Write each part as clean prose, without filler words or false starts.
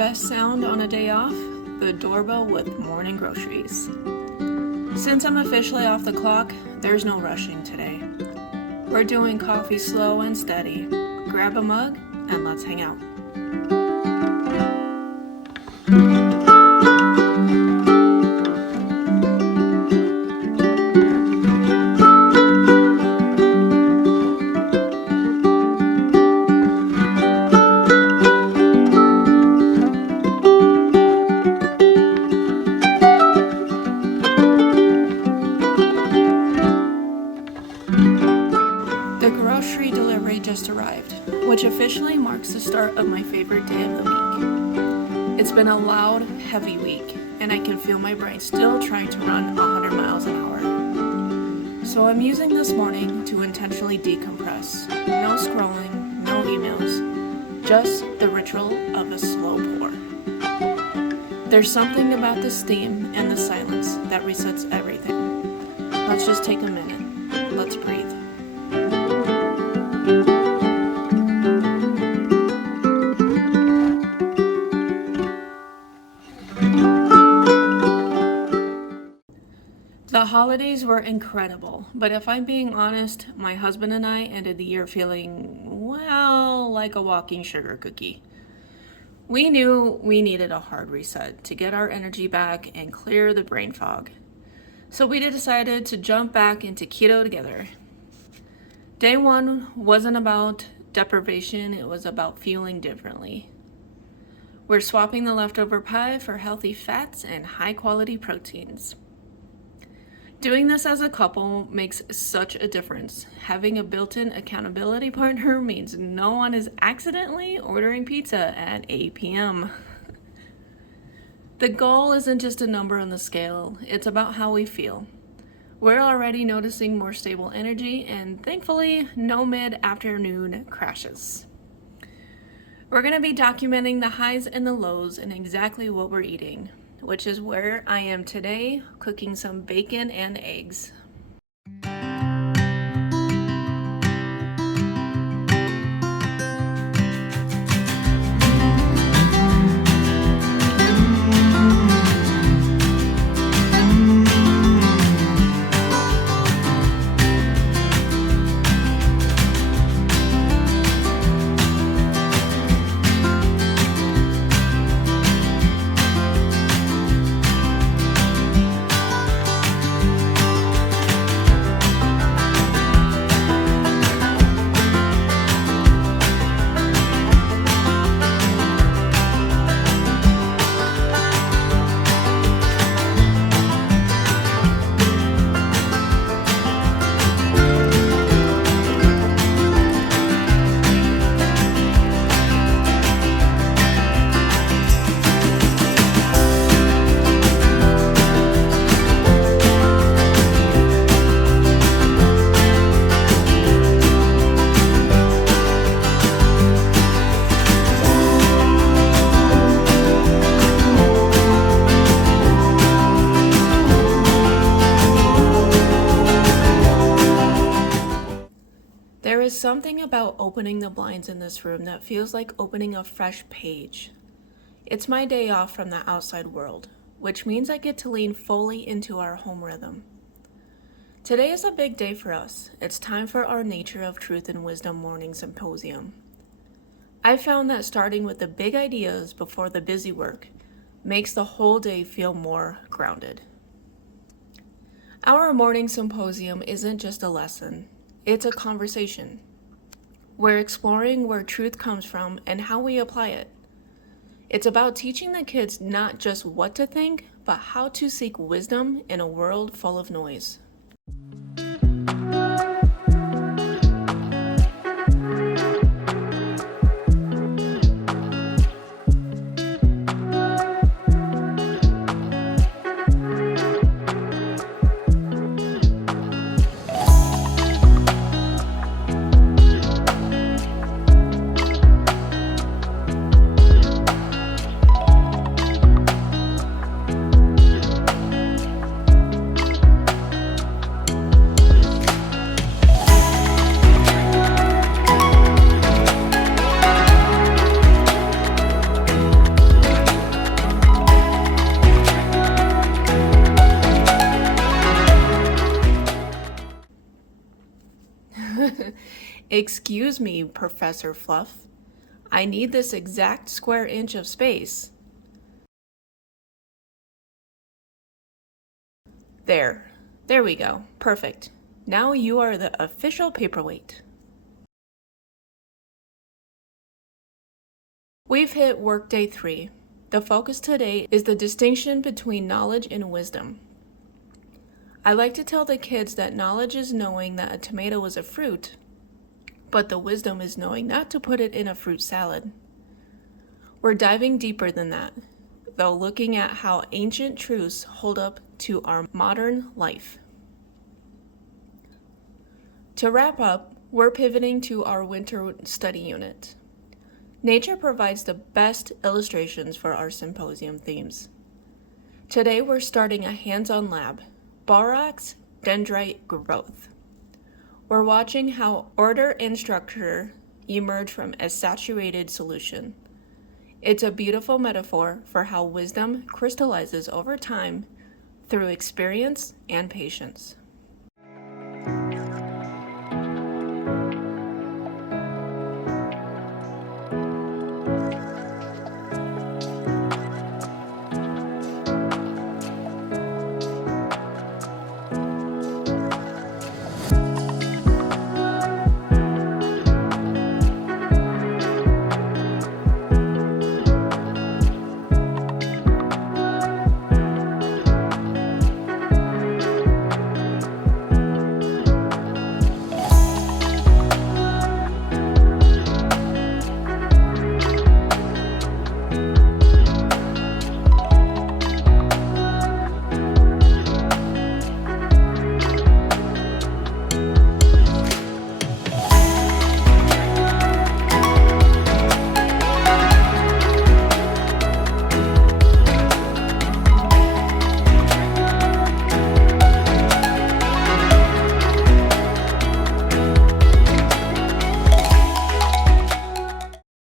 best sound on a day off? The doorbell with morning groceries. Since I'm officially off the clock, there's no rushing today. We're doing coffee slow and steady. Grab a mug and let's hang out. Just arrived, which officially marks the start of my favorite day of the week. It's been a loud, heavy week, and I can feel my brain still trying to run 100 miles an hour. So I'm using this morning to intentionally decompress. No scrolling, no emails, just the ritual of a slow pour. There's something about the steam and the silence that resets everything. Let's just take a minute. Let's breathe. The holidays were incredible, but if I'm being honest, my husband and I ended the year feeling, well, like a walking sugar cookie. We knew we needed a hard reset to get our energy back and clear the brain fog. So we decided to jump back into keto together. Day one wasn't about deprivation, it was about feeling differently. We're swapping the leftover pie for healthy fats and high quality proteins. Doing this as a couple makes such a difference. Having a built-in accountability partner means no one is accidentally ordering pizza at 8 p.m. The goal isn't just a number on the scale, it's about how we feel. We're already noticing more stable energy and thankfully no mid-afternoon crashes. We're going to be documenting the highs and the lows and exactly what we're eating, which is where I am today, cooking some bacon and eggs. There is something about opening the blinds in this room that feels like opening a fresh page. It's my day off from the outside world, which means I get to lean fully into our home rhythm. Today is a big day for us. It's time for our Nature of Truth and Wisdom Morning Symposium. I found that starting with the big ideas before the busy work makes the whole day feel more grounded. Our morning symposium isn't just a lesson. It's a conversation. We're exploring where truth comes from and how we apply it. It's about teaching the kids not just what to think, but how to seek wisdom in a world full of noise. Excuse me, Professor Fluff. I need this exact square inch of space. There we go. Perfect. Now you are the official paperweight. We've hit workday 3. The focus today is the distinction between knowledge and wisdom. I like to tell the kids that knowledge is knowing that a tomato is a fruit, but the wisdom is knowing not to put it in a fruit salad. We're diving deeper than that, though looking at how ancient truths hold up to our modern life. To wrap up, we're pivoting to our winter study unit. Nature provides the best illustrations for our symposium themes. Today we're starting a hands-on lab, Borax Dendrite growth. We're watching how order and structure emerge from a saturated solution. It's a beautiful metaphor for how wisdom crystallizes over time through experience and patience.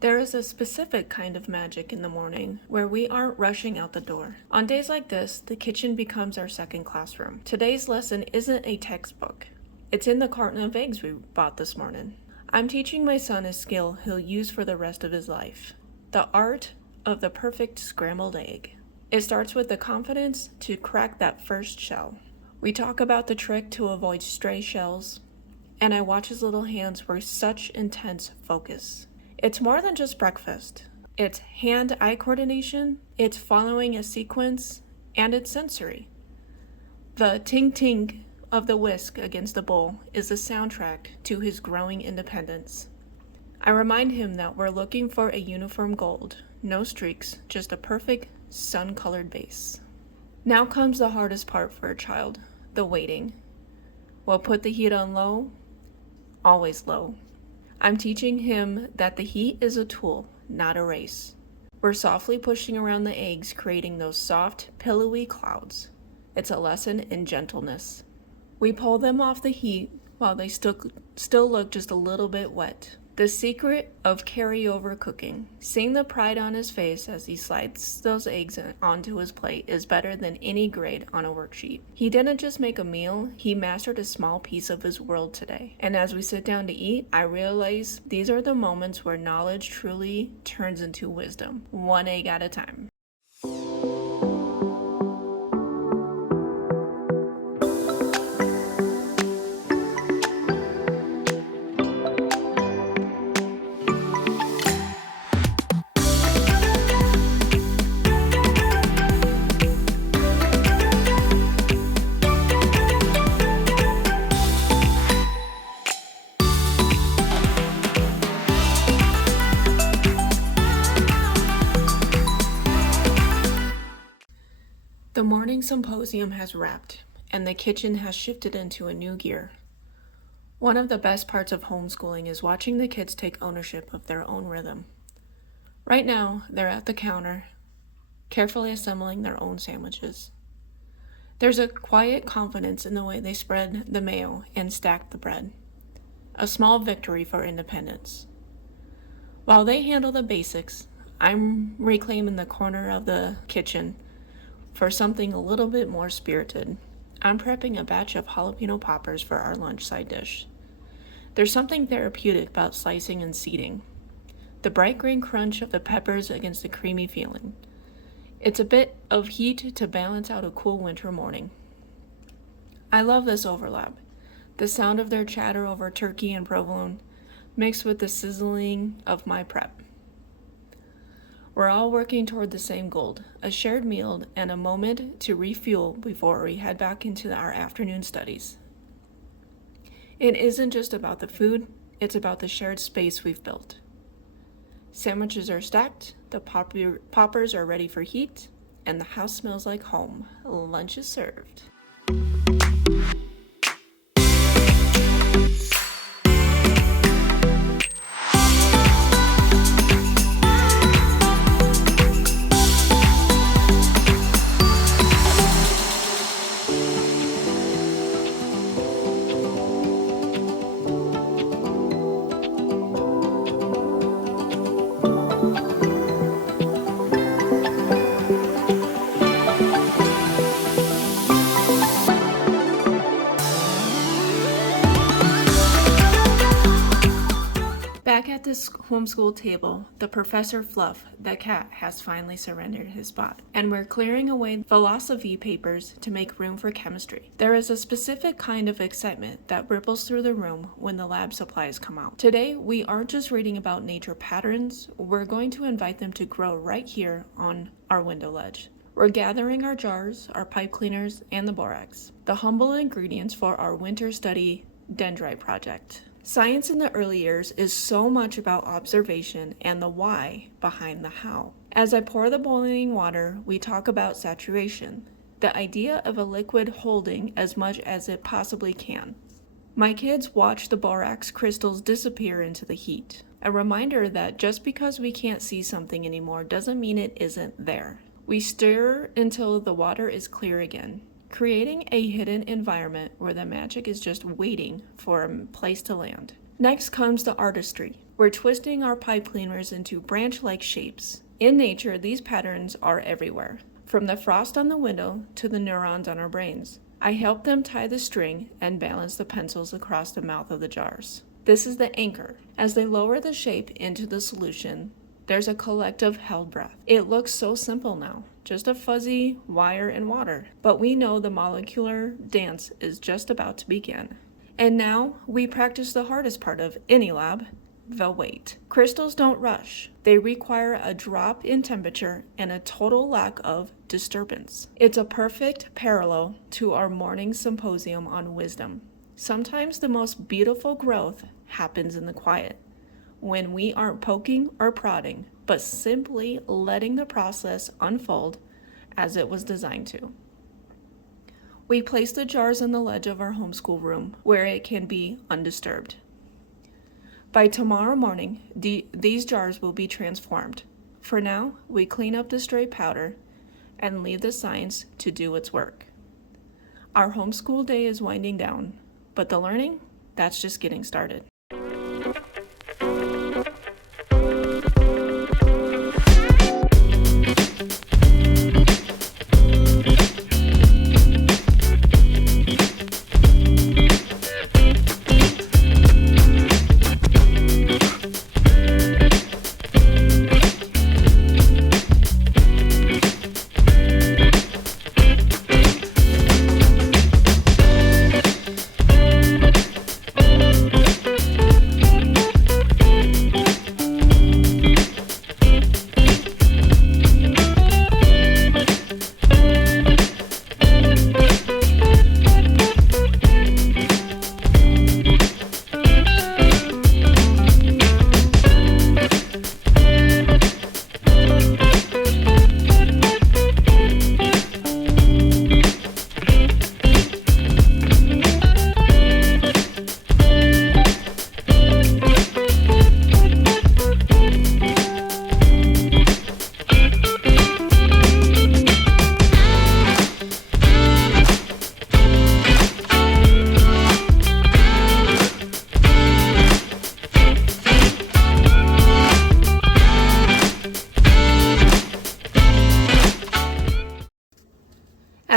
There is a specific kind of magic in the morning where we aren't rushing out the door. On days like this, the kitchen becomes our second classroom. Today's lesson isn't a textbook. It's in the carton of eggs we bought this morning. I'm teaching my son a skill he'll use for the rest of his life. The art of the perfect scrambled egg. It starts with the confidence to crack that first shell. We talk about the trick to avoid stray shells, and I watch his little hands with such intense focus. It's more than just breakfast. It's hand-eye coordination, it's following a sequence, and it's sensory. The ting-ting of the whisk against the bowl is the soundtrack to his growing independence. I remind him that we're looking for a uniform gold, no streaks, just a perfect sun-colored base. Now comes the hardest part for a child, the waiting. We'll put the heat on low, always low. I'm teaching him that the heat is a tool, not a race. We're softly pushing around the eggs, creating those soft, pillowy clouds. It's a lesson in gentleness. We pull them off the heat while they still look just a little bit wet. The secret of carryover cooking. Seeing the pride on his face as he slides those eggs onto his plate is better than any grade on a worksheet. He didn't just make a meal, he mastered a small piece of his world today. And as we sit down to eat, I realize these are the moments where knowledge truly turns into wisdom, one egg at a time. The morning symposium has wrapped, and the kitchen has shifted into a new gear. One of the best parts of homeschooling is watching the kids take ownership of their own rhythm. Right now, they're at the counter, carefully assembling their own sandwiches. There's a quiet confidence in the way they spread the mayo and stack the bread. A small victory for independence. While they handle the basics, I'm reclaiming the corner of the kitchen for something a little bit more spirited. I'm prepping a batch of jalapeno poppers for our lunch side dish. There's something therapeutic about slicing and seeding. The bright green crunch of the peppers against the creamy feeling. It's a bit of heat to balance out a cool winter morning. I love this overlap. The sound of their chatter over turkey and provolone, mixed with the sizzling of my prep. We're all working toward the same goal, a shared meal and a moment to refuel before we head back into our afternoon studies. It isn't just about the food, it's about the shared space we've built. Sandwiches are stacked, the poppers are ready for heat, and the house smells like home. Lunch is served. Back at this homeschool table, the Professor Fluff, the cat, has finally surrendered his spot, and we're clearing away philosophy papers to make room for chemistry. There is a specific kind of excitement that ripples through the room when the lab supplies come out. Today, we aren't just reading about nature patterns, we're going to invite them to grow right here on our window ledge. We're gathering our jars, our pipe cleaners, and the borax, the humble ingredients for our winter study dendrite project. Science in the early years is so much about observation and the why behind the how. As I pour the boiling water, we talk about saturation, the idea of a liquid holding as much as it possibly can. My kids watch the borax crystals disappear into the heat, a reminder that just because we can't see something anymore doesn't mean it isn't there. We stir until the water is clear again, creating a hidden environment where the magic is just waiting for a place to land. Next comes the artistry. We're twisting our pipe cleaners into branch-like shapes. In nature, these patterns are everywhere, from the frost on the window to the neurons on our brains. I help them tie the string and balance the pencils across the mouth of the jars. This is the anchor. As they lower the shape into the solution, there's a collective held breath. It looks so simple now, just a fuzzy wire and water. But we know the molecular dance is just about to begin. And now we practice the hardest part of any lab, the wait. Crystals don't rush. They require a drop in temperature and a total lack of disturbance. It's a perfect parallel to our morning symposium on wisdom. Sometimes the most beautiful growth happens in the quiet, when we aren't poking or prodding, but simply letting the process unfold as it was designed to. We place the jars on the ledge of our homeschool room where it can be undisturbed. By tomorrow morning, these jars will be transformed. For now, we clean up the stray powder and leave the science to do its work. Our homeschool day is winding down, but the learning, that's just getting started.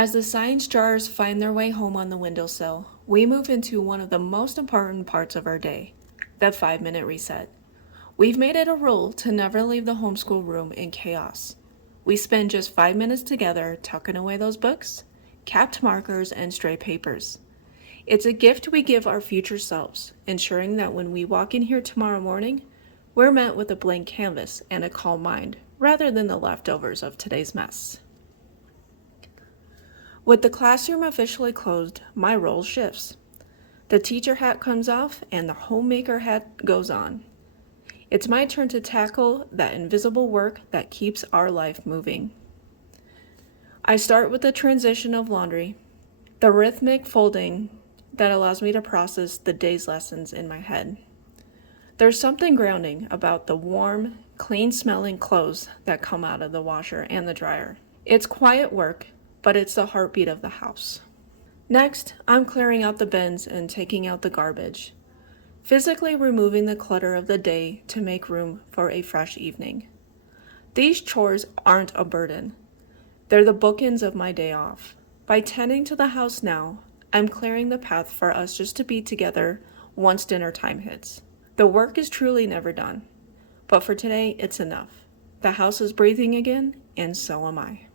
As the science jars find their way home on the windowsill, we move into one of the most important parts of our day, the 5-minute reset. We've made it a rule to never leave the homeschool room in chaos. We spend just 5 minutes together tucking away those books, capped markers, and stray papers. It's a gift we give our future selves, ensuring that when we walk in here tomorrow morning, we're met with a blank canvas and a calm mind, rather than the leftovers of today's mess. With the classroom officially closed, my role shifts. The teacher hat comes off and the homemaker hat goes on. It's my turn to tackle that invisible work that keeps our life moving. I start with the transition of laundry, the rhythmic folding that allows me to process the day's lessons in my head. There's something grounding about the warm, clean-smelling clothes that come out of the washer and the dryer. It's quiet work, but it's the heartbeat of the house. Next, I'm clearing out the bins and taking out the garbage, physically removing the clutter of the day to make room for a fresh evening. These chores aren't a burden. They're the bookends of my day off. By tending to the house now, I'm clearing the path for us just to be together once dinner time hits. The work is truly never done, but for today, it's enough. The house is breathing again, and so am I.